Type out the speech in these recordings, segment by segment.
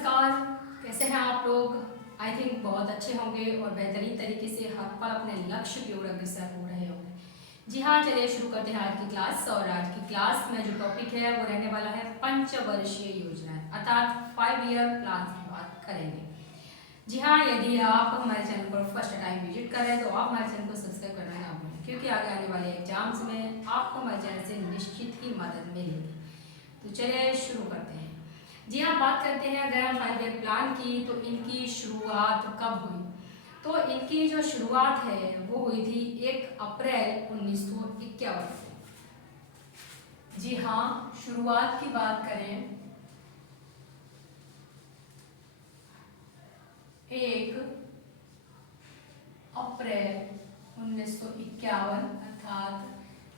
नमस्कार। कैसे हैं आप लोग? आई थिंक बहुत अच्छे होंगे और बेहतरीन तरीके से हर पल अपने लक्ष्य की ओर अग्रसर हो रहे होंगे। जी हाँ, चलिए शुरू करते हैं आज की क्लास। और आज की क्लास में जो टॉपिक है वो रहने वाला है पंचवर्षीय योजनाएं, अर्थात 5 ईयर प्लान की बात करेंगे। जी हाँ, यदि आप हमारे चैनल पर फर्स्ट टाइम विजिट कर रहे हैं तो आप हमारे चैनल को सब्सक्राइब करना ना भूलें, क्योंकि आगे आने वाले एग्जाम्स में आपको हमारे चैनल से निश्चित ही मदद मिलेगी। तो चलिए शुरू करते हैं। जी हाँ, बात करते हैं अगर हम 5 ईयर प्लान की तो इनकी शुरुआत कब हुई। तो इनकी जो शुरुआत है वो हुई थी 1 अप्रैल 1951 से। जी हाँ, शुरुआत की बात करें 1 अप्रैल 1951 अर्थात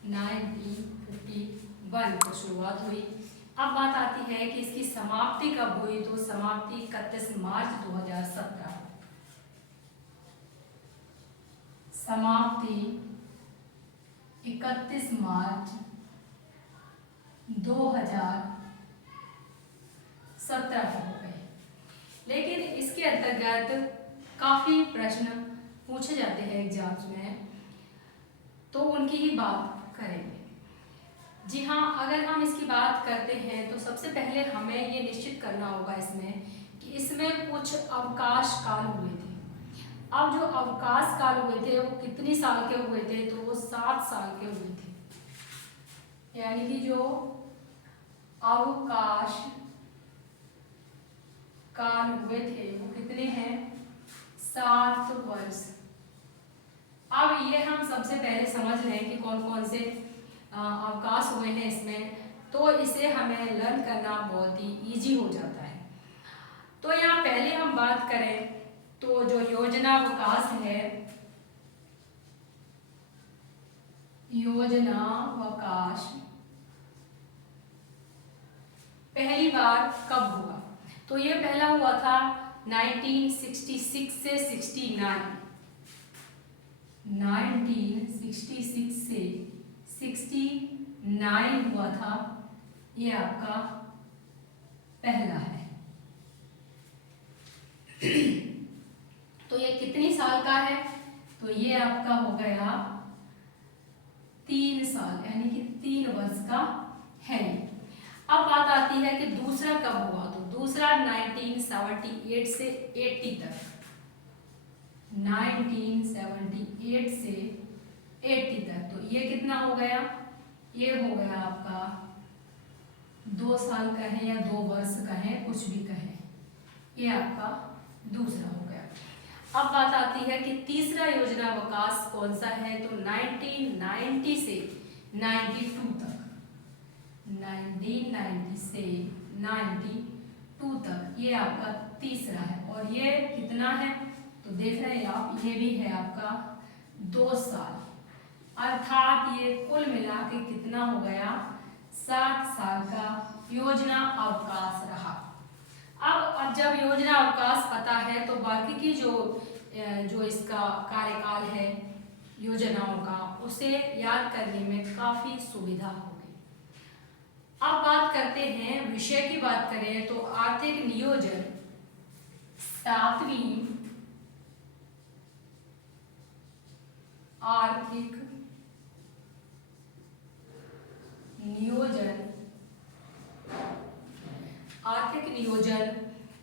1951 को शुरुआत हुई। अब बात आती है कि इसकी समाप्ति कब हुई। तो समाप्ति 31 मार्च 2017। समाप्ति 31 मार्च 2017 को हो गई। लेकिन इसके अंतर्गत काफी प्रश्न पूछे जाते हैं एग्जाम्स में, तो उनकी ही बात करेंगे। जी हाँ, अगर हम इसकी बात करते हैं तो सबसे पहले हमें ये निश्चित करना होगा इसमें कि इसमें कुछ अवकाश काल हुए थे। अब जो अवकाश काल हुए थे वो कितनी साल के हुए थे, तो वो 7 साल के हुए थे। यानी कि जो अवकाश काल हुए थे वो कितने हैं, 7 वर्ष। अब ये हम सबसे पहले समझ लें कि कौन कौन से अवकाश हुए हैं इसमें, तो इसे हमें लर्न करना बहुत ही इजी हो जाता है। तो यहाँ पहले हम बात करें तो जो योजनावकाश है, योजनावकाश पहली बार कब हुआ। तो ये पहला हुआ था 1966 से 69। 1966 से 69 हुआ था, ये आपका पहला है। तो ये कितनी साल का है, तो ये आपका हो गया 3 साल, यानी कि 3 वर्ष का है। अब बात आती है कि दूसरा कब हुआ। तो दूसरा 1978 से 80 तक। 1978 से 80 तक, तो ये कितना हो गया, ये हो गया आपका 2 साल का है या 2 वर्ष का है, कुछ भी कहें, ये आपका दूसरा हो गया। अब बात आती है कि तीसरा योजनावकाश कौन सा है। तो 1990 से 92 तक। 1990 से 92 तक, ये आपका तीसरा है। और ये कितना है, तो देख रहे हैं आप, ये भी है आपका 2 साल। अर्थात ये कुल मिला के कितना हो गया, 7 साल का योजना अवकाश रहा। अब जब योजना अवकाश पता है तो बाकी की जो इसका कार्यकाल है योजनाओं का, उसे याद करने में काफी सुविधा होगी। अब बात करते हैं विषय की बात करें तो आर्थिक नियोजन 7वीं आर्थिक नियोजन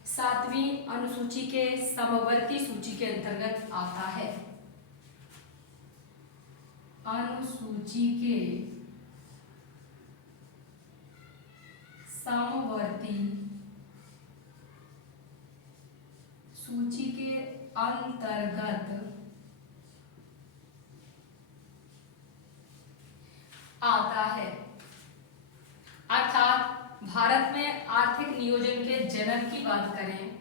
7वीं अनुसूची के समवर्ती सूची के अंतर्गत आता है। अनुसूची के समवर्ती सूची के अंतर्गत आता है। अर्थात भारत में आर्थिक नियोजन के जनक की बात करें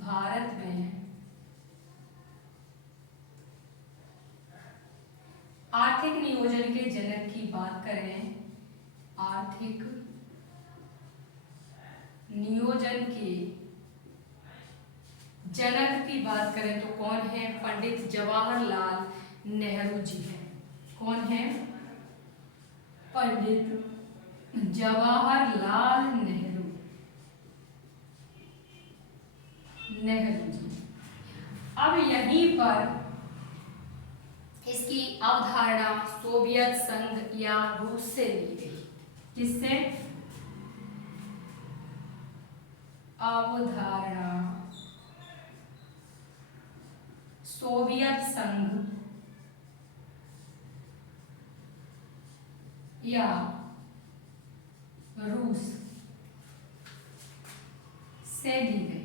भारत में आर्थिक नियोजन के जनक की बात करें, आर्थिक नियोजन के जनक की बात करें तो कौन है, पंडित जवाहरलाल नेहरू जी हैं। कौन है, पंडित जवाहरलाल नेहरू नेहरू जी। अब यहीं पर इसकी अवधारणा सोवियत संघ या रूस से ली गई। किससे? अवधारणा सोवियत संघ या रूस से ली गई।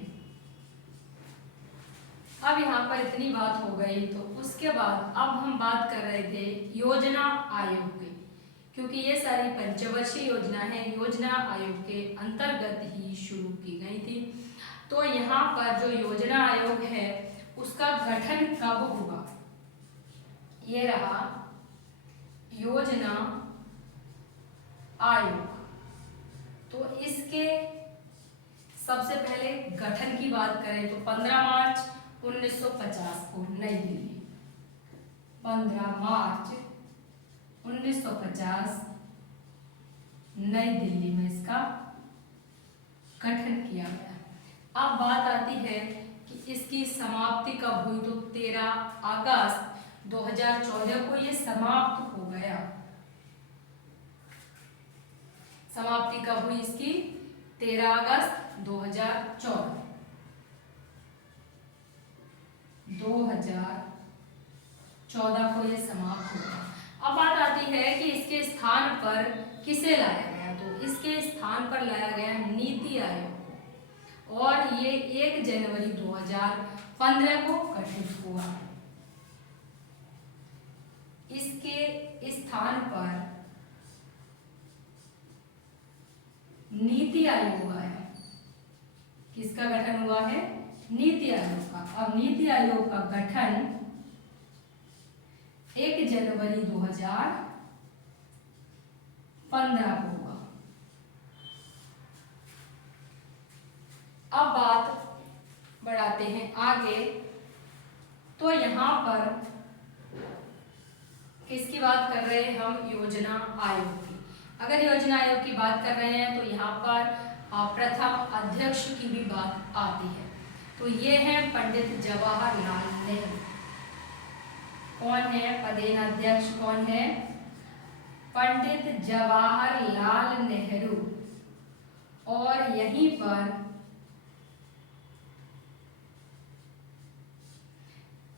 अब यहाँ पर इतनी बात हो गई, तो उसके बाद अब हम बात कर रहे थे योजना आयोग की, क्योंकि ये सारी पंचवर्षीय योजना है, योजना आयोग के अंतर्गत ही शुरू की गई थी। तो यहाँ पर जो योजना आयोग है उसका गठन कब हुआ? ये रहा योजना आयोग। तो इसके सबसे पहले गठन की बात करें तो 15 मार्च 1950 को नई दिल्ली, 15 मार्च 1950 नई दिल्ली में इसका गठन किया गया। अब बात आती है कि इसकी समाप्ति कब हुई, तो 13 अगस्त 2014 को ये समाप्त हो गया। समाप्ति कब हुई इसकी? 13 अगस्त 2014 को ये समाप्त हुआ। अब बात आती है कि इसके स्थान पर किसे लाया गया, तो इसके स्थान पर लाया गया नीति आयोग को, और ये 1 जनवरी 2015 को गठित हुआ। इसके स्थान पर नीति आयोग आया। किसका गठन हुआ है? नीति आयोग का। अब नीति आयोग का गठन 1 जनवरी 2015 को हुआ। अब बात बढ़ाते हैं आगे। तो यहाँ पर किसकी बात कर रहे हैं हम? योजना आयोग की। अगर योजना आयोग की बात कर रहे हैं तो यहाँ पर प्रथम अध्यक्ष की भी बात आती है। तो ये है पंडित जवाहरलाल नेहरू। कौन है पदेन अध्यक्ष? कौन है? पंडित जवाहरलाल नेहरू। और यहीं पर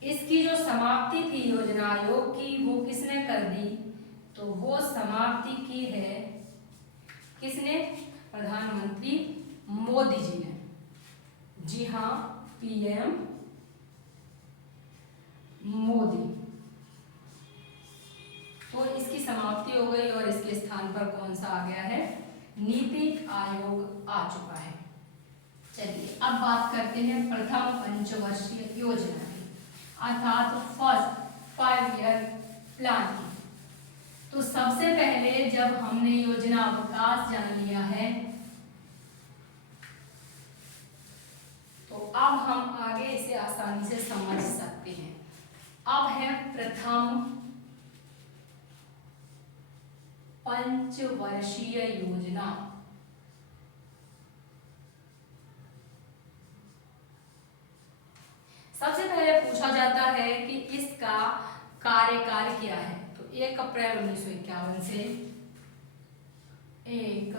इसकी जो समाप्ति थी योजना आयोग की, वो किसने कर दी? तो वो समाप्ति की है किसने? प्रधानमंत्री मोदी जी ने। जी हाँ, पीएम मोदी। तो इसकी समाप्ति हो गई और इसके स्थान पर कौन सा आ गया है? नीति आयोग आ चुका है। चलिए अब बात करते हैं प्रथम पंचवर्षीय योजना की, अर्थात फर्स्ट 5 ईयर प्लान की। तो सबसे पहले जब हमने योजना अवकाश जान लिया है, तो अब हम आगे इसे आसानी से समझ सकते हैं। अब है प्रथम पंचवर्षीय योजना। सबसे पहले पूछा जाता है कि इसका कार्यकाल क्या है। तो 1 अप्रैल 1951 से 1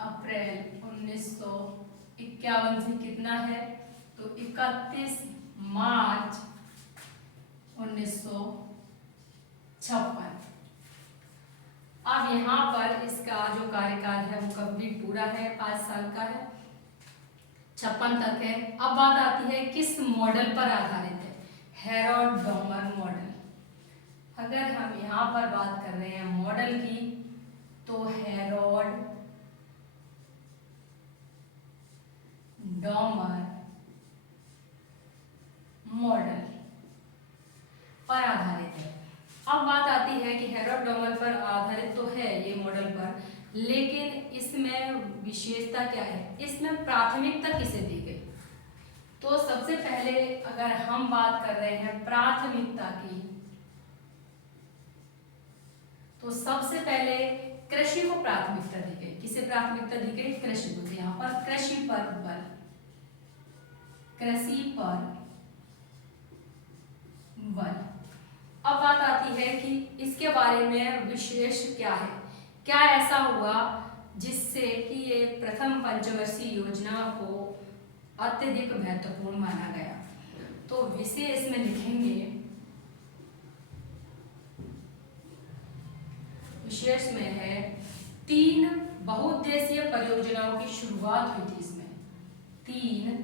अप्रैल 1951 से कितना है? तो 31 मार्च 1956। अब यहाँ पर इसका जो कार्यकाल है वो कंप्लीट पूरा है, 5 साल का है, 56 तक है। अब बात आती है किस मॉडल पर आधारित है? Herod-Domar model. अगर हम यहाँ पर बात कर रहे हैं मॉडल की, तो हेरोड-डोमर मॉडल पर आधारित है। अब बात आती है कि हेरोड-डोमर पर आधारित तो है ये मॉडल पर, लेकिन इसमें विशेषता क्या है? इसमें प्राथमिकता किसे दी गई? तो सबसे पहले अगर हम बात कर रहे हैं प्राथमिकता की, तो सबसे पहले कृषि को प्राथमिकता दी गई। किसे प्राथमिकता दी गई? कृषि को। यहाँ पर कृषि पर बल, कृषि पर बल। अब बात आती है कि इसके बारे में विशेष क्या है, क्या ऐसा हुआ जिससे कि ये प्रथम पंचवर्षीय योजना को अत्यधिक महत्वपूर्ण माना गया। तो विशेष में लिखेंगे, विशेष में है 3 बहुउद्देशीय परियोजनाओं की शुरुआत हुई थी। इसमें 3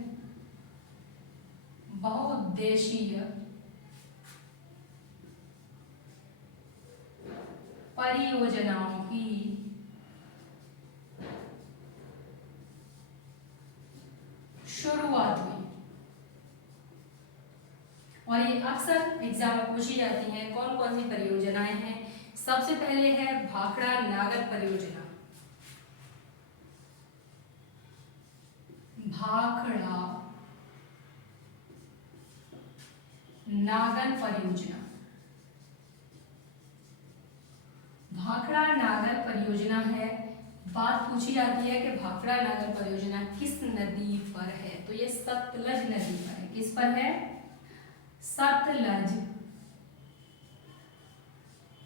बहुउद्देशीय परियोजनाओं की शुरुआत हुई, और ये अक्सर एग्जाम में पूछी जाती हैं। कौन कौन सी परियोजनाएं हैं? सबसे पहले है भाखड़ा नागद परियोजना, भाखड़ा नागन परियोजना। भाखड़ा नागन परियोजना है, बात पूछी जाती है कि भाखड़ा नागन परियोजना किस नदी पर है? तो ये सतलज नदी पर है। किस पर है? सतलज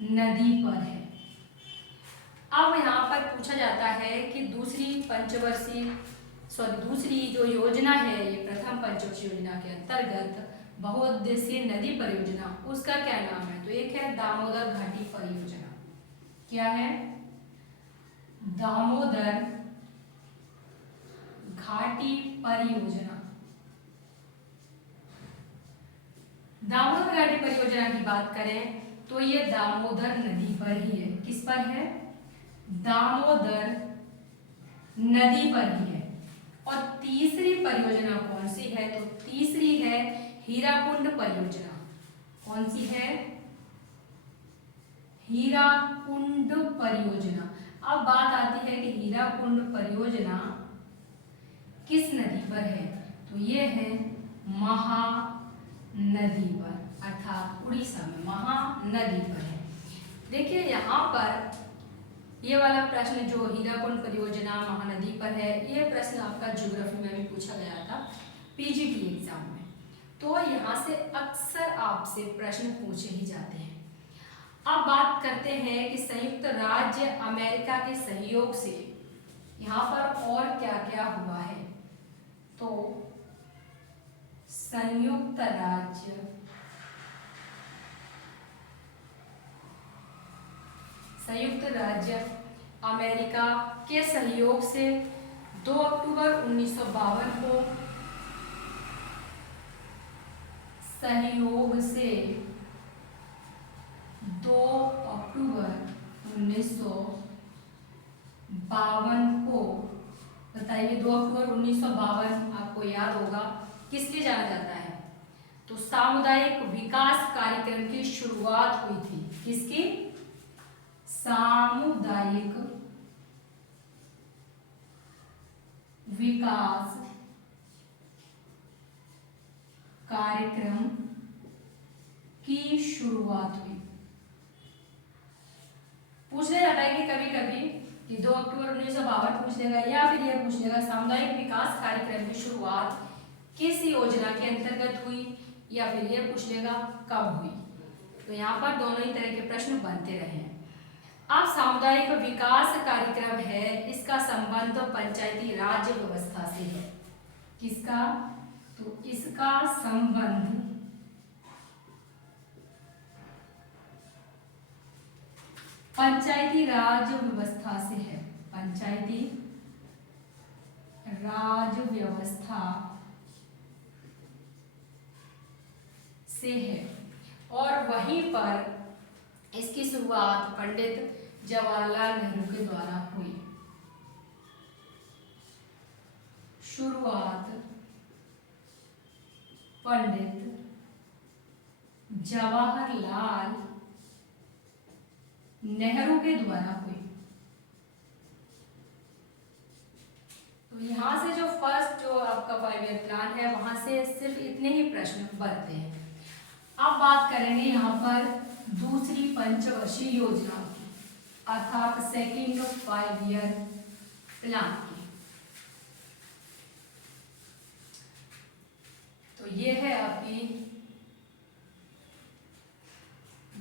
नदी पर है। अब यहाँ पर पूछा जाता है कि दूसरी जो योजना है, ये प्रथम पंचवर्षीय योजना के अंतर्गत बहुउद्देशीय नदी परियोजना, उसका क्या नाम है? तो एक है दामोदर घाटी परियोजना। क्या है? दामोदर घाटी परियोजना। दामोदर घाटी परियोजना की बात करें तो ये दामोदर नदी पर ही है। किस पर है? दामोदर नदी पर ही है। और तीसरी परियोजना कौन सी है? तो तीसरी है हीराकुंड परियोजना। कौन सी है? हीराकुंड परियोजना। अब बात आती है कि हीराकुंड परियोजना किस नदी पर है? तो ये है महानदी पर, अर्थात उड़ीसा में महानदी पर है। देखिए यहाँ पर ये वाला प्रश्न जो हीराकुंड परियोजना महानदी पर है, ये प्रश्न आपका ज्योग्राफी में भी पूछा गया था पीजीटी एग्जाम में। तो यहाँ से अक्सर आपसे प्रश्न पूछे ही जाते हैं। अब बात करते हैं कि संयुक्त राज्य अमेरिका के सहयोग से यहाँ पर और क्या क्या हुआ है। तो संयुक्त राज्य अमेरिका के सहयोग से 2 अक्टूबर 1952 को सहयोग से 2 अक्टूबर 1952 को, बताइए 2 अक्टूबर 1952 आपको याद होगा किस लिए जाना जाता है? तो सामुदायिक विकास कार्यक्रम की शुरुआत हुई थी। किसकी? सामुदायिक विकास कार्यक्रम की शुरुआत हुई। पूछने जाता है कि कभी कभी कि 2 अक्टूबर 1952 पूछ लेगा, या फिर यह पूछ लेगा सामुदायिक विकास कार्यक्रम की शुरुआत किस योजना के अंतर्गत हुई, या फिर यह पूछ लेगा कब हुई। तो यहाँ पर दोनों ही तरह के प्रश्न बनते रहे हैं। अब सामुदायिक विकास कार्यक्रम है, इसका संबंध पंचायती राज व्यवस्था से है। किसका? तो इसका संबंध पंचायती राज व्यवस्था से है। पंचायती राज व्यवस्था से है, और वहीं पर इसकी शुरुआत पंडित जवाहरलाल नेहरू के द्वारा हुई। शुरुआत पंडित जवाहरलाल नेहरू के द्वारा हुई। तो यहाँ से जो फर्स्ट जो आपका 5 ईयर प्लान है वहां से सिर्फ इतने ही प्रश्न बनते हैं। अब बात करेंगे यहाँ पर दूसरी पंचवर्षीय योजना की, अर्थात सेकेंड 5 ईयर प्लान की। तो ये है आपकी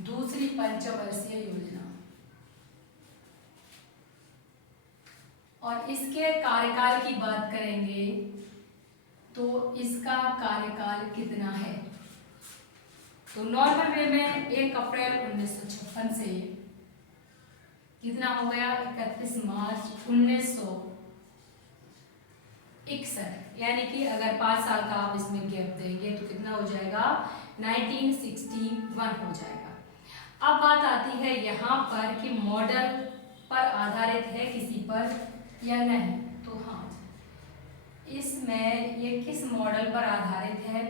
दूसरी पंचवर्षीय योजना और इसके कार्यकाल की बात करेंगे तो इसका कार्यकाल कितना है। तो नॉर्मल वे में 1 अप्रैल 1956 से कितना हो गया 31 मार्च 1961, यानी कि अगर 5 साल का आप इसमें गैप देंगे तो कितना हो जाएगा 1961 हो जाएगा। अब बात आती है यहाँ पर कि मॉडल पर आधारित है किसी पर या नहीं। तो हाँ, इसमें ये किस मॉडल पर आधारित है,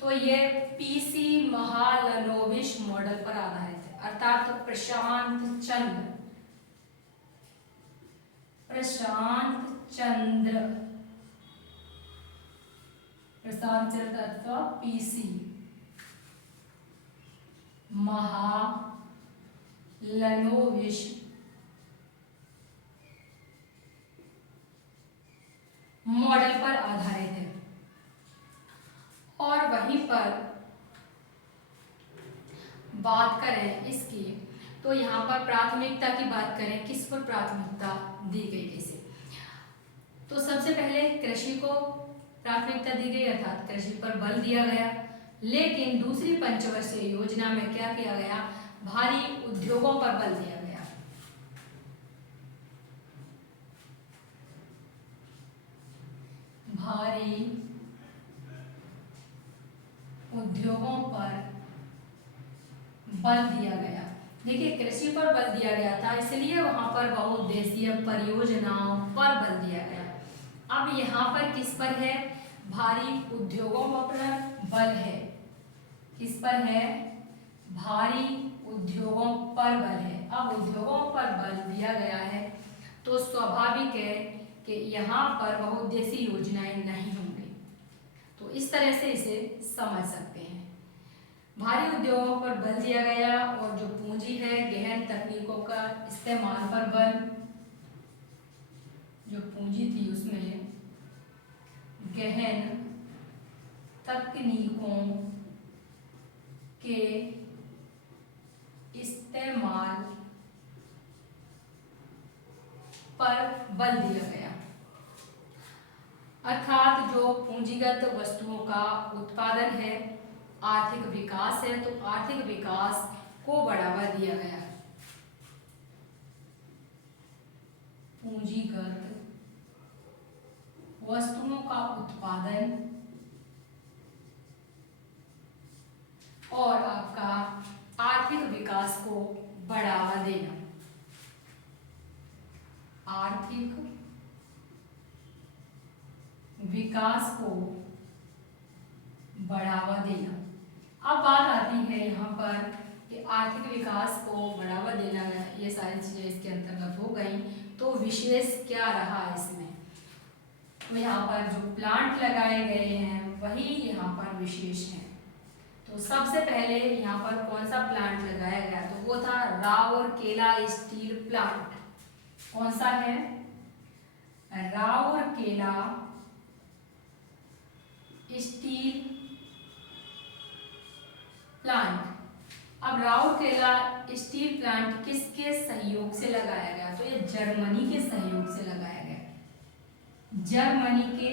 तो ये पीसी महालनोबिस मॉडल पर आधारित है, अर्थात प्रशांत चंद्र अथवा पीसी महालनोबिस मॉडल पर आधारित है। और वहीं पर बात करें इसकी, तो यहाँ पर प्राथमिकता की बात करें, किस पर प्राथमिकता दी गई कैसे। तो सबसे पहले कृषि को प्राथमिकता दी गई, अर्थात कृषि पर बल दिया गया। लेकिन दूसरी पंचवर्षीय योजना में क्या किया गया, भारी उद्योगों पर बल दिया गया। भारी उद्योगों पर बल दिया गया। देखिए, कृषि पर बल दिया गया था, इसलिए वहां पर बहुउद्देशीय परियोजनाओं पर बल दिया गया। अब यहाँ पर किस पर है, भारी उद्योगों पर बल है। किस पर है, भारी उद्योगों पर बल है। अब उद्योगों पर बल दिया गया है तो स्वाभाविक है कि यहाँ पर बहुउद्देशीय योजनाएं नहीं होंगी। तो इस तरह से इसे समझ सकते हैं। भारी उद्योगों पर बल दिया गया और जो पूंजी है, गहन तकनीकों का इस्तेमाल पर बल। जो पूंजी थी उसमें गहन तकनीकों के इस्तेमाल पर बल दिया गया, अर्थात जो पूंजीगत वस्तुओं का उत्पादन है, आर्थिक विकास है, तो आर्थिक विकास को बढ़ावा दिया गया। पूंजीगत वस्तुओं का उत्पादन और आपका आर्थिक विकास को बढ़ावा देना। आर्थिक विकास को बढ़ावा देना। अब बात आती है यहाँ पर कि आर्थिक विकास को बढ़ावा देना, ये सारी चीजें इसके अंतर्गत हो गई। तो विशेष क्या रहा इसमें, तो यहाँ पर जो प्लांट लगाए गए हैं वही यहाँ पर विशेष है। तो सबसे पहले यहाँ पर कौन सा प्लांट लगाया गया, तो वो था राउरकेला स्टील प्लांट। कौन सा है, राउरकेला स्टील प्लांट। अब राउरकेला स्टील प्लांट किसके सहयोग से लगाया गया, तो ये जर्मनी के सहयोग से लगाया गया। जर्मनी के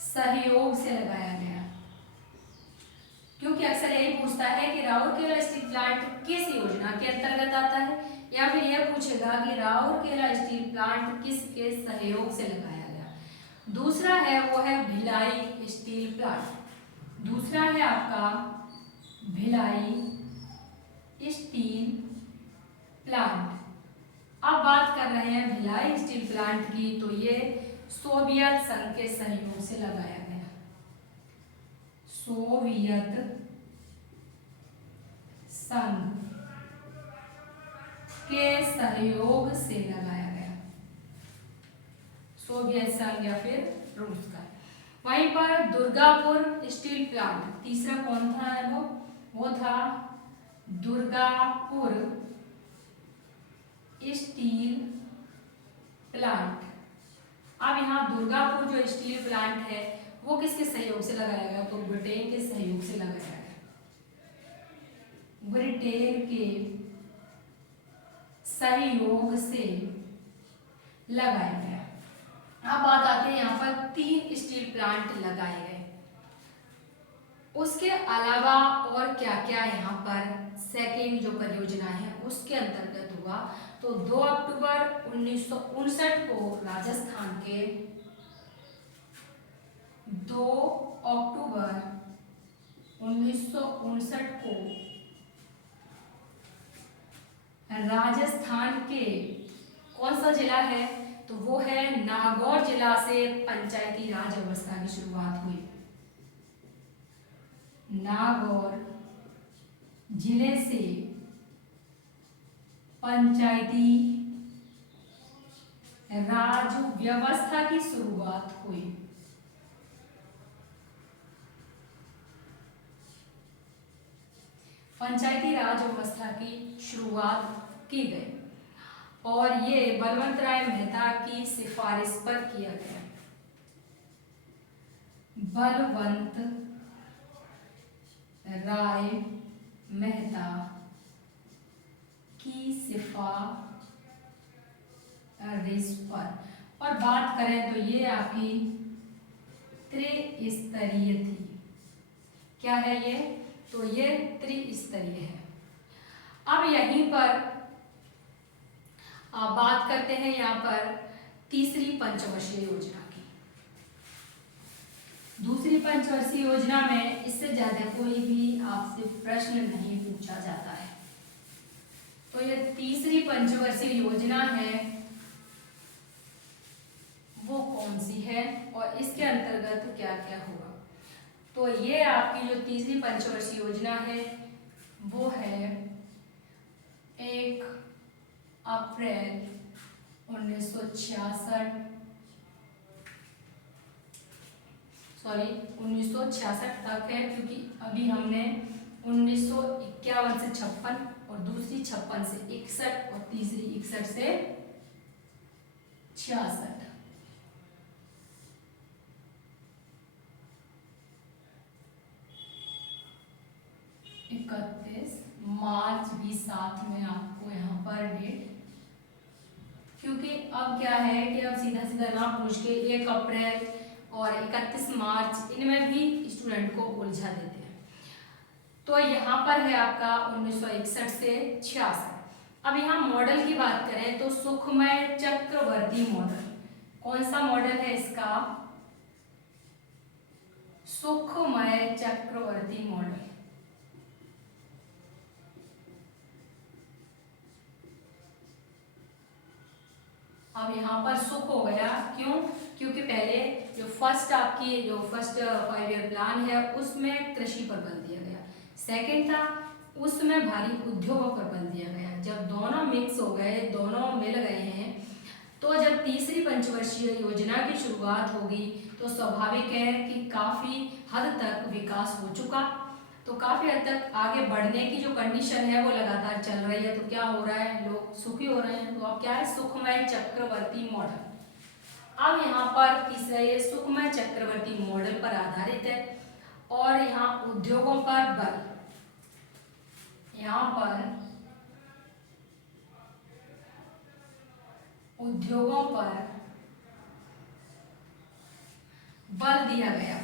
सहयोग से लगाया गया, क्योंकि अक्सर यही पूछता है कि राउरकेला स्टील प्लांट किस योजना के अंतर्गत आता है, या फिर यह पूछेगा कि राउरकेला स्टील प्लांट किसके सहयोग से लगाया गया। दूसरा है वो है भिलाई स्टील प्लांट। दूसरा है आपका भिलाई स्टील प्लांट। अब बात कर रहे हैं भिलाई स्टील प्लांट की, तो ये सोवियत संघ के सहयोग से लगाया गया। सोवियत संघ के सहयोग से लगाया गया। सोवियत संघ या फिर रूस का। वहीं पर दुर्गापुर स्टील प्लांट, तीसरा कौन था वो था दुर्गापुर स्टील प्लांट। अब यहाँ दुर्गापुर जो स्टील प्लांट है वो किसके सहयोग से लगाया गया, तो ब्रिटेन के सहयोग से लगाया गया, ब्रिटेन के सहयोग से लगाया गया। अब बात आती है यहाँ पर 3 स्टील प्लांट लगाए गए, उसके अलावा और क्या क्या यहाँ पर सेकेंड जो परियोजना है उसके अंतर्गत हुआ। तो 2 अक्टूबर 1959 को राजस्थान के 2 अक्टूबर 1959 को राजस्थान के कौन सा जिला है, तो वो है नागौर जिला से पंचायती राज व्यवस्था की शुरुआत हुई। नागौर जिले से पंचायती राज व्यवस्था की शुरुआत हुई। पंचायती राज व्यवस्था की शुरुआत की गई और ये बलवंत राय मेहता की सिफारिश पर किया गया। बलवंत राय मेहता की सिफारिश पर। और बात करें तो ये आपकी त्रिस्तरीय थी। क्या है ये, तो ये त्रिस्तरीय है। अब यहीं पर बात करते हैं यहाँ पर तीसरी पंचवर्षीय योजना की। दूसरी पंचवर्षीय योजना में इससे ज्यादा कोई भी आपसे प्रश्न नहीं पूछा जाता है। तो ये तीसरी पंचवर्षीय योजना है वो कौन सी है और इसके अंतर्गत क्या क्या होगा। तो ये आपकी जो तीसरी पंचवर्षीय योजना है वो है 1 अप्रैल 1966 तक है, क्योंकि अभी हमने 1951 से 56 और दूसरी 56 से 61 और तीसरी 61 से 66। 31 मार्च भी साथ में आपको यहाँ पर डेट, क्योंकि अब क्या है कि अब सीधा सीधा ना पूछ के 1 अप्रैल और 31 मार्च इनमें भी स्टूडेंट को उलझा देते हैं। तो यहाँ पर है आपका 1961 से 66। अब यहाँ मॉडल की बात करें तो सुखमय चक्रवर्ती मॉडल, कौन सा मॉडल है इसका, सुखमय चक्रवर्ती मॉडल। अब यहाँ पर सुख हो गया, क्यों, क्योंकि पहले जो फर्स्ट 5 ईयर प्लान है उसमें कृषि पर बल दिया गया, सेकंड था उसमें भारी उद्योगों पर बल दिया गया। जब दोनों मिक्स हो गए, दोनों मिल गए हैं, तो जब तीसरी पंचवर्षीय योजना की शुरुआत होगी तो स्वाभाविक है कि काफी हद तक विकास हो चुका, तो काफी हद तक आगे बढ़ने की जो कंडीशन है वो लगातार चल रही है। तो क्या हो रहा है, लोग सुखी हो रहे हैं। तो अब क्या है, सुखमय चक्रवर्ती मॉडल। अब यहाँ पर तीसरा ये सुखमय चक्रवर्ती मॉडल पर आधारित है और यहाँ उद्योगों पर बल, यहाँ पर उद्योगों पर बल दिया गया।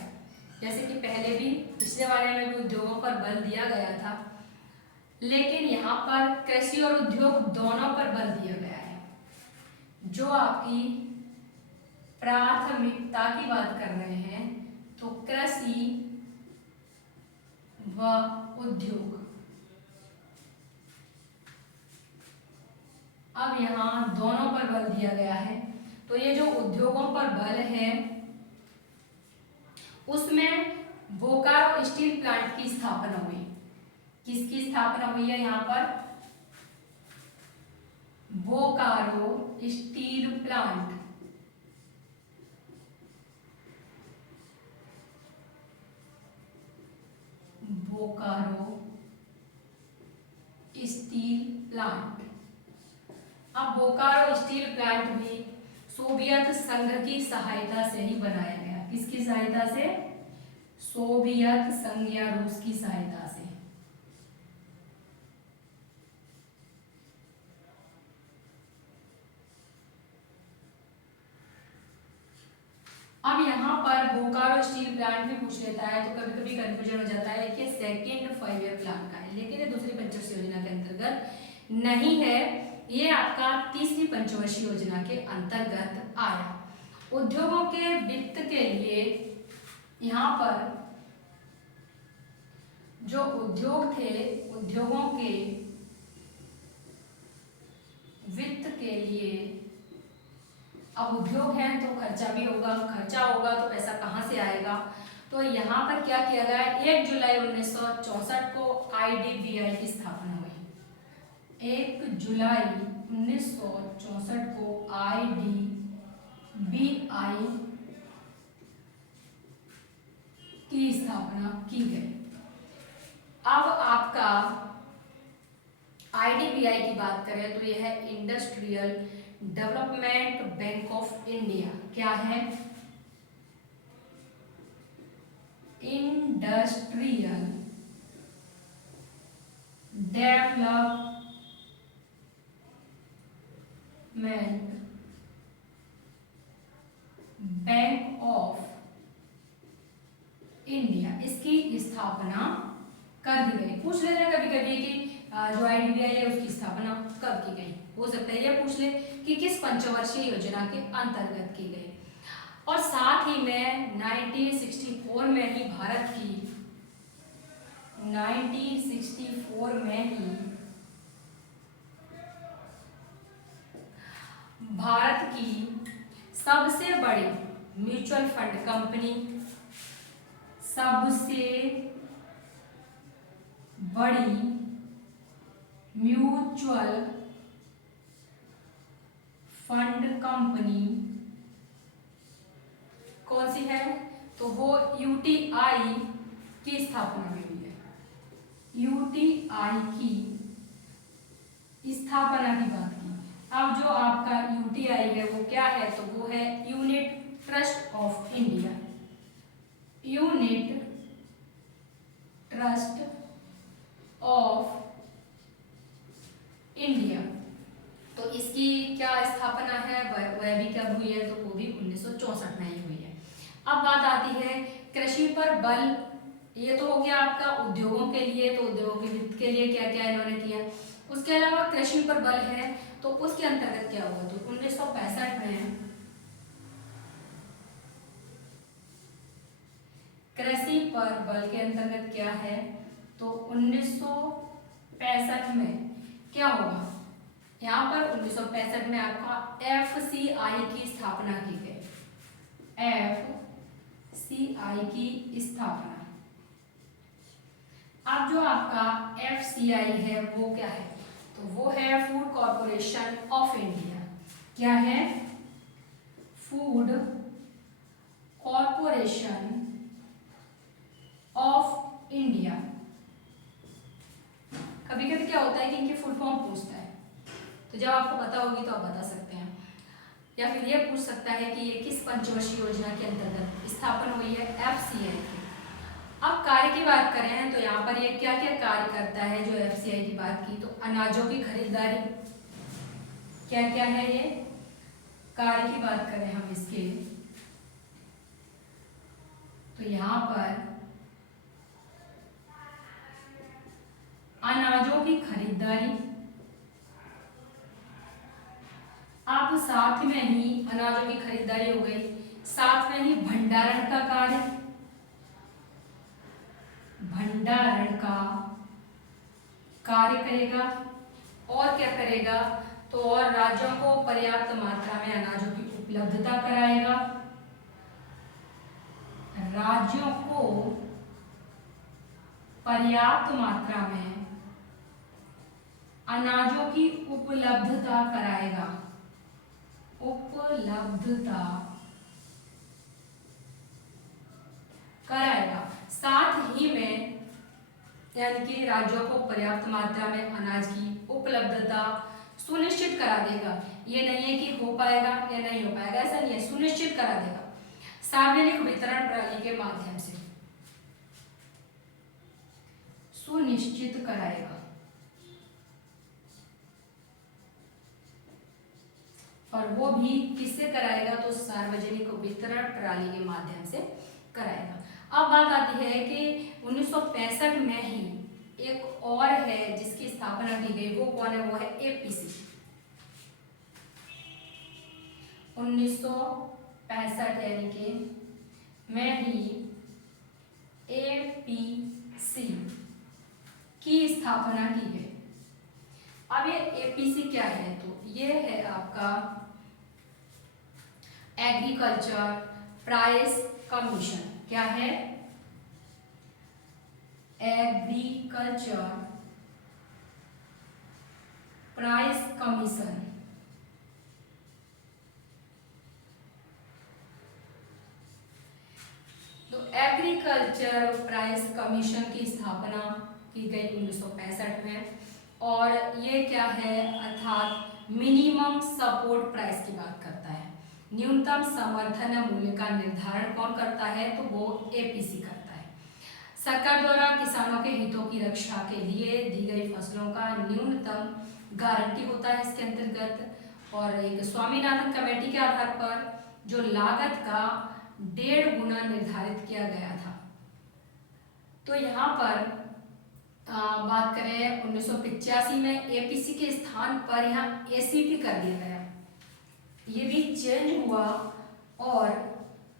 जैसे कि पहले भी पिछले वाले में भी उद्योगों पर बल दिया गया था, लेकिन यहाँ पर कृषि और उद्योग दोनों पर बल दिया गया है। जो आपकी प्राथमिकता की बात कर रहे हैं तो कृषि व उद्योग। अब यहाँ दोनों पर बल दिया गया है, तो ये जो उद्योगों पर बल है उसमें बोकारो स्टील प्लांट की स्थापना हुई। किसकी स्थापना हुई है यहाँ पर, Bokaro steel plant Bokaro steel plant. अब बोकारो स्टील प्लांट भी सोवियत संघ की सहायता से ही बनाया गया। किसकी सहायता से? सोवियत संघ या रूस की सहायता से। अब यहाँ पर बोकारो स्टील प्लांट भी पूछ लेता है, तो कभी कभी कंफ्यूजन हो जाता है कि सेकेंड 5 ईयर प्लान का है, लेकिन ये दूसरी पंचवर्षीय योजना के अंतर्गत नहीं है, ये आपका तीसरी पंचवर्षीय योजना के अंतर्गत आया। उद्योगों के वित्त के लिए यहाँ पर जो उद्योग थे, उद्योगों के वित्त के लिए, अब उद्योग है तो खर्चा भी होगा, खर्चा होगा तो पैसा कहाँ से आएगा? तो यहाँ पर क्या किया गया है, 1 जुलाई 1964 को IDBI की स्थापना हुई। 1 जुलाई 1964 को IDBI की स्थापना की गई। अब आपका IDBI की बात करें तो यह है industrial development bank of India. क्या है? Industrial development bank of India, इसकी स्थापना कर दी गई। पूछ लेते हैं कभी कभी कि जो IDBI है उसकी स्थापना कब की गई, हो सकता है ये पूछ ले कि किस पंचवर्षीय योजना के अंतर्गत की गई। और साथ ही में 1964 में ही भारत की 1964 में ही भारत की सबसे बड़ी म्यूचुअल फंड कंपनी, सबसे बड़ी म्यूचुअल फंड कंपनी कौन सी है? तो वो UTI की स्थापना भी हुई है। UTI की स्थापना की बात की। अब जो आपका UTI है वो क्या है? तो वो है unit trust of India. Unit trust of India. तो इसकी क्या स्थापना है, वह भी कब हुई है? तो वो भी 1964 में ही हुई है। अब बात आती है कृषि पर बल। ये तो हो गया आपका उद्योगों के लिए, तो उद्योगों के वित्त के लिए क्या क्या इन्होंने किया। उसके अलावा कृषि पर बल है तो उसके अंतर्गत क्या हुआ? तो 1965 में कृषि पर बल के अंतर्गत क्या है? तो 1965 में क्या होगा? यहाँ पर 1965 में आपका FCI की स्थापना की गई। FCI की स्थापना। अब जो आपका FCI है वो क्या है? तो वो है फूड कॉर्पोरेशन ऑफ इंडिया। क्या है? Food corporation of India. कभी कभी क्या होता है कि इनकी फुल फॉर्म पूछता है, तो जब आपको पता होगी तो आप बता सकते हैं, या फिर ये पूछ सकता है कि ये किस पंचवर्षीय योजना के अंतर्गत स्थापना हुई है? FCI की। अब कार्य की बात करें तो यहाँ पर ये क्या क्या कार्य करता है? जो FCI की बात की तो अनाजों की खरीदारी, क्या क्या है ये कार्य की बात करें हम इसके, तो यहाँ पर अनाजों की खरीदारी, आप साथ में ही अनाजों की खरीदारी हो गई, साथ में ही भंडारण का कार्य, भंडारण का कार्य करेगा। और क्या करेगा? तो और राज्यों को पर्याप्त मात्रा में अनाजों की उपलब्धता कराएगा, राज्यों को पर्याप्त मात्रा में अनाजों की उपलब्धता कराएगा, उपलब्धता कराएगा। साथ ही में यानी कि राज्यों को पर्याप्त मात्रा में अनाज की उपलब्धता सुनिश्चित करा देगा। ये नहीं है कि हो पाएगा या नहीं हो पाएगा, ऐसा नहीं है, सुनिश्चित करा देगा सार्वजनिक वितरण प्रणाली के माध्यम से, सुनिश्चित कराएगा। और वो भी किससे कराएगा, तो सार्वजनिक वितरण प्रणाली के माध्यम से कराएगा। अब बात आती है कि 1965 में ही एक और है जिसकी स्थापना की गई, वो कौन है, वो है एपीसी। 1965 यानी कि में ही एपीसी की स्थापना की है। अब ये एपीसी क्या है, तो ये है आपका एग्रीकल्चर प्राइस कमीशन। क्या है, एग्रीकल्चर प्राइस कमीशन। तो एग्रीकल्चर प्राइस कमीशन की स्थापना की गई 1965 में। और ये क्या है, अर्थात मिनिमम सपोर्ट प्राइस की बात करता है। न्यूनतम समर्थन मूल्य का निर्धारण कौन करता है, तो वो एपीसी करता है। सरकार द्वारा किसानों के हितों की रक्षा के लिए दी गई फसलों का न्यूनतम गारंटी होता है इसके अंतर्गत। और एक स्वामीनाथन कमेटी के आधार पर जो लागत का 1.5 गुना निर्धारित किया गया था। तो यहाँ पर बात करें 1985 में एपीसी के स्थान पर यहाँ एसीपी कर दिया गया, ये भी चेंज हुआ। और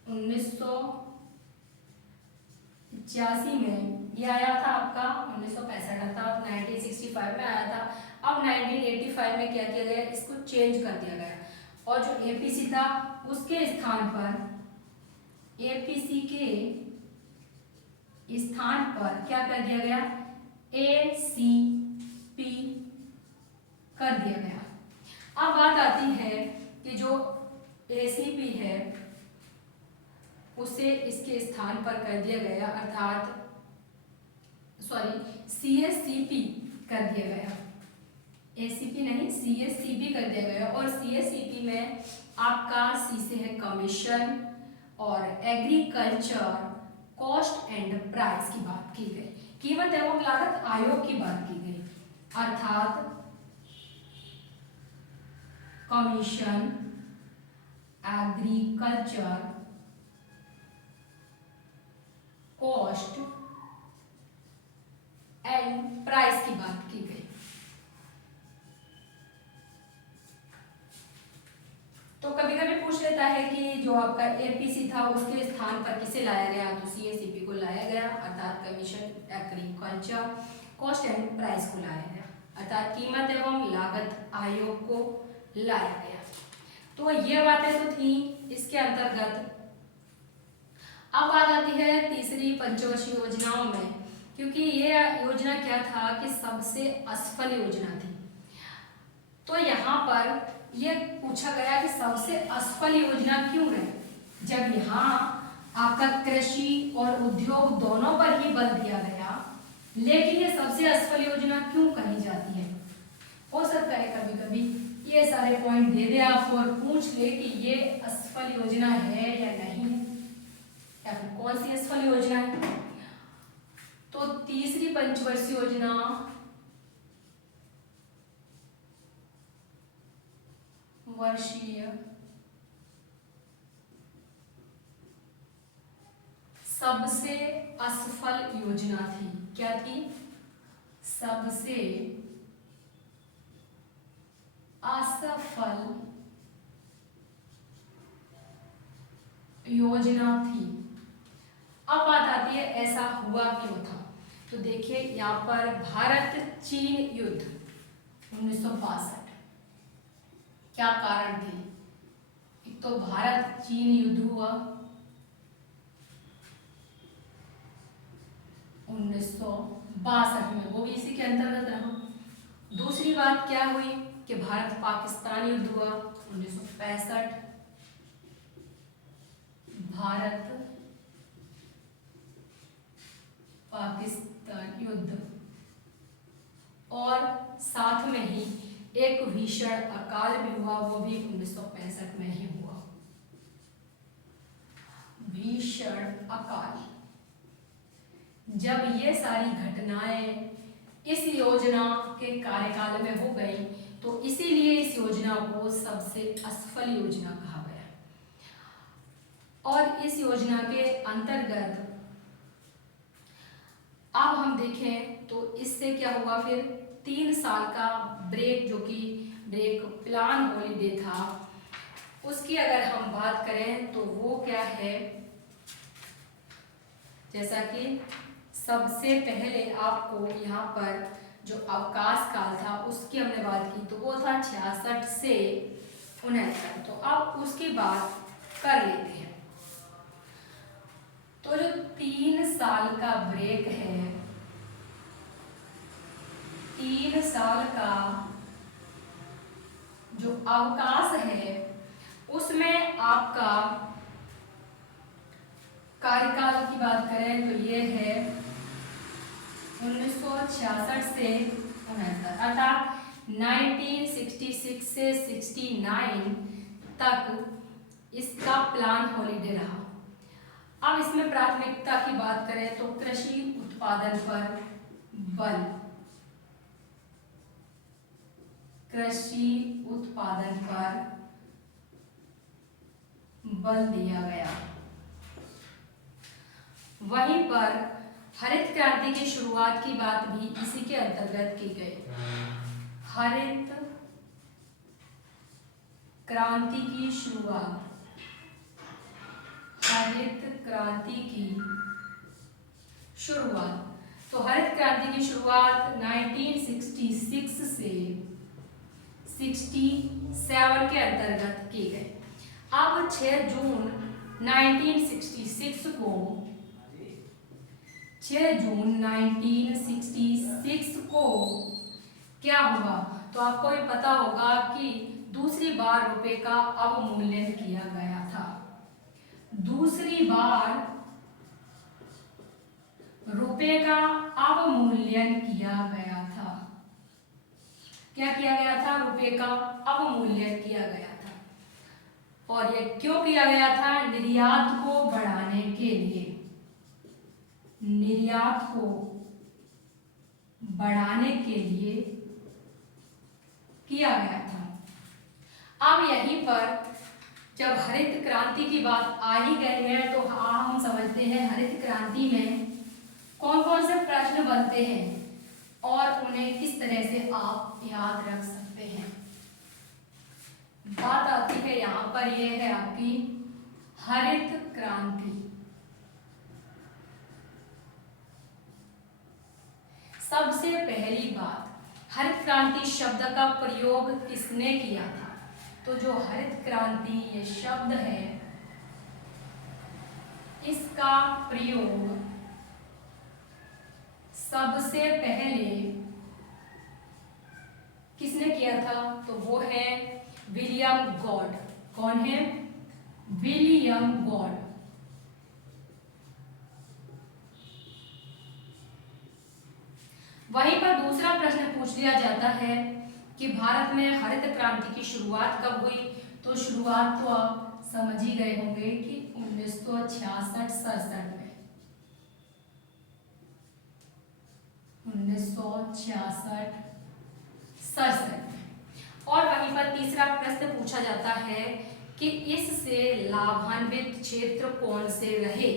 1985 में ये आया था आपका, 1965 था, 1965 में आया था। अब 1985 में क्या किया गया, इसको चेंज कर दिया गया। और जो एपीसी था उसके स्थान पर, एपीसी के स्थान पर क्या कर दिया गया, एसीपी कर दिया गया। अब बात आती है कि जो एसीपी है उसे इसके स्थान पर कर दिया गया, अर्थात सीएससीपी कर दिया गया। एसीपी नहीं, सीएससीपी कर दिया गया। और सीएससीपी में आपका सी से है कमीशन और एग्रीकल्चर कॉस्ट एंड प्राइस की बात की गई, कीमत एवं लागत आयोग की बात की गई, अर्थात commission agriculture cost and price की बात की गई। तो कभी कभी पूछ लेता है कि जो आपका एपीसी था उसके स्थान पर किसे लाया गया, तो सीएससीपी को लाया गया, अर्थात commission agriculture cost and price को लाया गया, अर्थात कीमत एवं लागत आयोग को लाया गया। तो ये बातें तो थी इसके अंतर्गत। अब बात आती है तीसरी पंचवर्षीय योजनाओं में, क्योंकि ये योजना क्या था कि सबसे असफल योजना थी। तो यहाँ पर ये पूछा गया कि सबसे असफल योजना क्यों रही, जब यहाँ आपका कृषि और उद्योग दोनों पर ही बल दिया गया, लेकिन ये सबसे असफल योजना क्यों कही जाती है। हो सकता है कभी कभी ये सारे पॉइंट दे दे आपको और पूछ ले कि ये असफल योजना है या नहीं है, या फिर कौन सी असफल योजना है। तो तीसरी पंचवर्षीय योजना वर्षीय सबसे असफल योजना थी। क्या थी, सबसे असफल योजना थी। अब बात आती है ऐसा हुआ क्यों था। तो देखिए यहाँ पर भारत चीन युद्ध 1962, क्या कारण थे। एक तो भारत चीन युद्ध हुआ 1962 में, वो भी इसी के अंतर्गत रहा। दूसरी बात क्या हुई कि भारत पाकिस्तान युद्ध हुआ 1965, भारत पाकिस्तान युद्ध जब ये सारी घटनाएं इस योजना के कार्यकाल में हो गई तो इसीलिए इस योजना को सबसे असफल योजना कहा गया। और इस योजना के अंतर्गत अब हम देखें तो इससे क्या हुआ, फिर 3 साल का ब्रेक, जो कि ब्रेक प्लान हॉलीडे था, उसकी अगर हम बात करें तो वो क्या है, जैसा कि सबसे पहले आपको यहाँ पर जो अवकाश काल था उसकी हमने बात की, तो वो था 66 से 69। तो अब उसकी बात कर लेते हैं। तो जो 3 साल का ब्रेक है, 3 साल का जो अवकाश है, उसमें आपका कार्यकाल की बात करें तो ये है 1966 से 69, अर्थात 1966 से 69 तक इसका प्लान हॉलीडे रहा। अब इसमें प्राथमिकता की बात करें तो कृषि उत्पादन पर बल, कृषि उत्पादन पर बल दिया गया। वहीं पर हरित क्रांति की शुरुआत की बात भी इसी के अंतर्गत की गई। हरित क्रांति की शुरुआत, हरित क्रांति की शुरुआत, तो हरित क्रांति की शुरुआत 1966 से 67 के अंतर्गत की गई। अब 6 जून 1966 को 6 जून 1966 को क्या हुआ, तो आपको भी पता होगा कि दूसरी बार रुपए का अवमूल्यन किया गया था। दूसरी बार रुपए का अवमूल्यन किया गया था। क्या किया गया था? रुपए का अवमूल्यन किया गया था। और ये क्यों किया गया था? निर्यात को बढ़ाने के लिए, निर्यात को बढ़ाने के लिए किया गया था। अब यहीं पर जब हरित क्रांति की बात आ ही गई है तो हम समझते हैं हरित क्रांति में कौन कौन से प्रश्न बनते हैं और उन्हें किस तरह से आप याद रख सकते हैं। बात आती है यहाँ पर, यह है आपकी हरित क्रांति। सबसे पहली बात, हरित क्रांति शब्द का प्रयोग किसने किया था? तो जो हरित क्रांति ये शब्द है, इसका प्रयोग सबसे पहले किसने किया था? तो वो है विलियम गॉड। कौन है? William God. वहीं पर दूसरा प्रश्न पूछ लिया जाता है कि भारत में हरित क्रांति की शुरुआत कब हुई? तो शुरुआत तो आप समझ ही गए होंगे कि 1966-67 में, 1966-67 में। और वहीं पर तीसरा प्रश्न पूछा जाता है कि इससे लाभान्वित क्षेत्र कौन से रहे?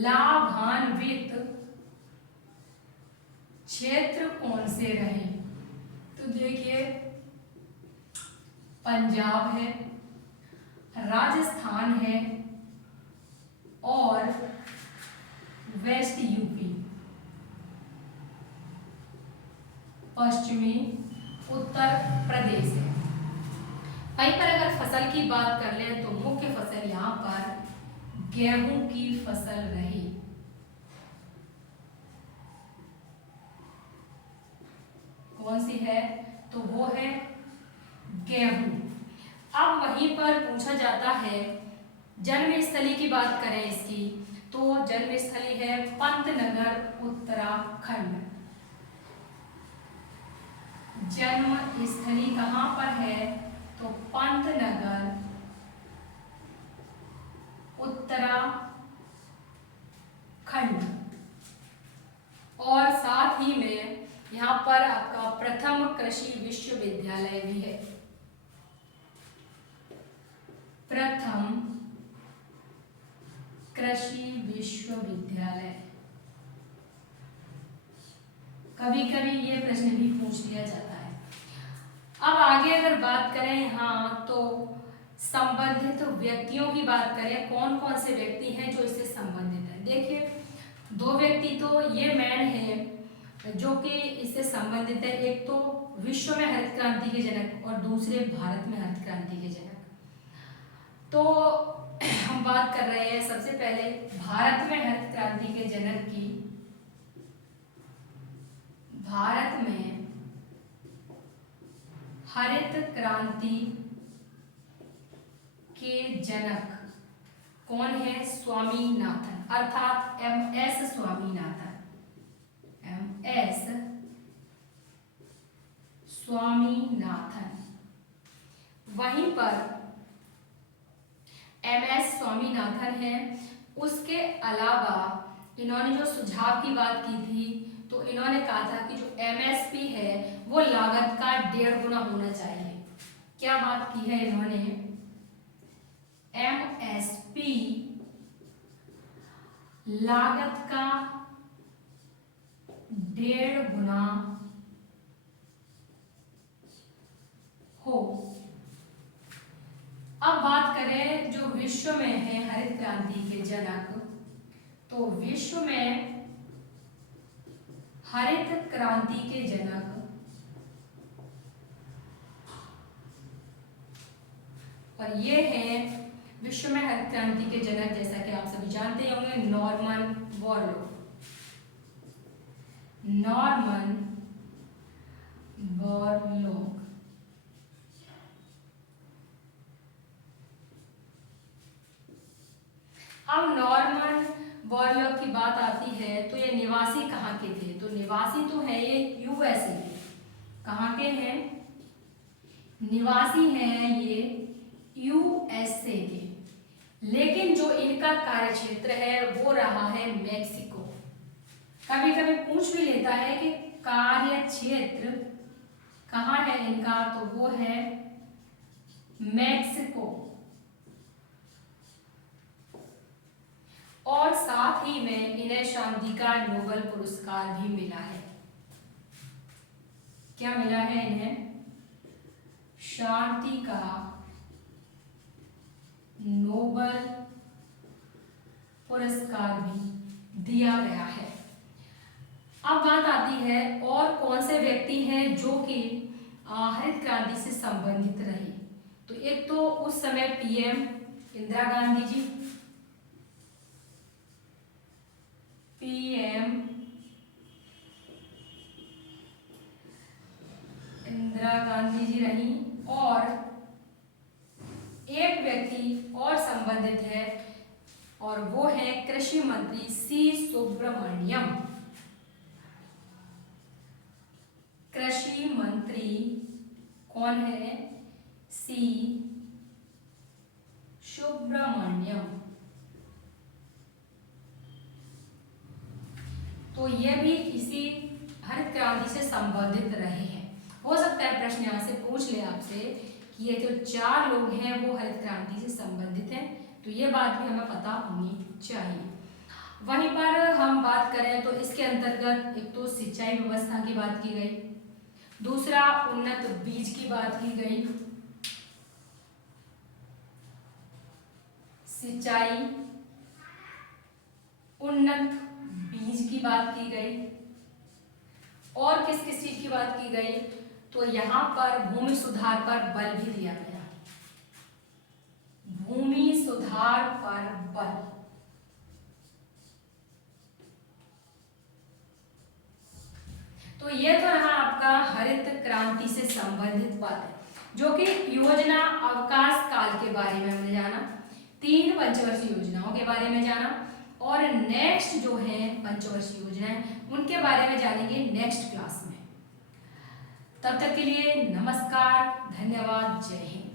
लाभान्वित क्षेत्र कौन से रहे? तो देखिए, पंजाब है, राजस्थान है और वेस्ट यूपी, पश्चिमी उत्तर प्रदेश है। वहीं पर अगर फसल की बात कर लें तो मुख्य फसल यहाँ पर गेहूं की फसल रही। कौन सी है? तो वो है गेहूं। अब वहीं पर पूछा जाता है, जन्मस्थली की बात करें इसकी, तो जन्मस्थली है पंतनगर, उत्तराखंड। जन्मस्थली कहाँ पर है? तो पंतनगर, उत्तराखंड। विश्वविद्यालय। कभी कभी ये प्रश्न भी पूछ लिया जाता है। अब आगे अगर बात करें यहाँ तो संबंधित व्यक्तियों की बात करें, कौन कौन से व्यक्ति हैं जो इससे संबंधित हैं। देखिए, दो व्यक्ति तो ये मैन हैं जो कि इससे संबंधित है। एक तो विश्व में हरित क्रांति के जनक और दूसरे भारत में हरित क्रांति के जनक। तो हम बात कर रहे हैं सबसे पहले भारत में हरित क्रांति के जनक की। भारत में हरित क्रांति के जनक कौन है? स्वामीनाथन, अर्थात MS स्वामीनाथन। MS स्वामीनाथन। वहीं पर MS स्वामीनाथन है। उसके अलावा इन्होंने जो सुझाव की बात की थी, तो इन्होंने कहा था कि जो MSP है वो लागत का 1.5 गुना होना चाहिए। क्या बात की है इन्होंने? MSP लागत का 1.5 गुना हो। अब बात करें जो विश्व में है हरित क्रांति के जनक, तो विश्व में हरित क्रांति के जनक और ये हैं विश्व में हरित क्रांति के जनक, जैसा कि आप सभी जानते होंगे, नॉर्मन बोरलॉग। Norman Borlaug. अब नॉर्मन बोरलॉग की बात आती है तो ये निवासी कहाँ के थे? तो निवासी तो है ये USA के। कहाँ के हैं? निवासी हैं ये USA के। लेकिन जो इनका कार्यक्षेत्र है वो रहा है मैक्सिको। कभी कभी पूछ भी लेता है कि कार्यक्षेत्र कहाँ है इनका, तो वो है मैक्सिको। और साथ ही में इन्हें शांति का नोबेल पुरस्कार भी मिला है। क्या मिला है इन्हें? शांति का नोबेल पुरस्कार भी दिया गया है। अब बात आती है और कौन से व्यक्ति हैं जो कि हरित क्रांति से संबंधित रहे। तो एक तो उस समय PM इंदिरा गांधी जी, PM इंदिरा गांधी जी रही, और एक व्यक्ति और संबंधित है और वो है कृषि मंत्री C सुब्रमण्यम। कृषि मंत्री कौन है? C सुब्रमण्यम। तो ये भी इसी हरित क्रांति से संबंधित रहे हैं। हो सकता है प्रश्न यहाँ से पूछ ले आपसे कि ये जो 4 लोग हैं वो हरित क्रांति से संबंधित हैं, तो ये बात भी हमें पता होनी चाहिए। वहीं पर हम बात करें तो इसके अंतर्गत एक तो सिंचाई व्यवस्था की बात की गई, दूसरा उन्नत बीज की बात की गई, सिंचाई उन्नत बीज की बात की गई, और किस किस चीज की बात की गई, तो यहाँ पर भूमि सुधार पर बल भी दिया गया। भूमि सुधार पर बल। तो ये तो रहा आपका हरित क्रांति से संबंधित बात, जो कि योजना अवकाश काल के बारे में हमने जाना, 3 पंचवर्षीय योजनाओं के बारे में जाना, और नेक्स्ट जो है पंचवर्षीय योजनाएं उनके बारे में जानेंगे नेक्स्ट क्लास में। तब तक के लिए नमस्कार, धन्यवाद, जय हिंद।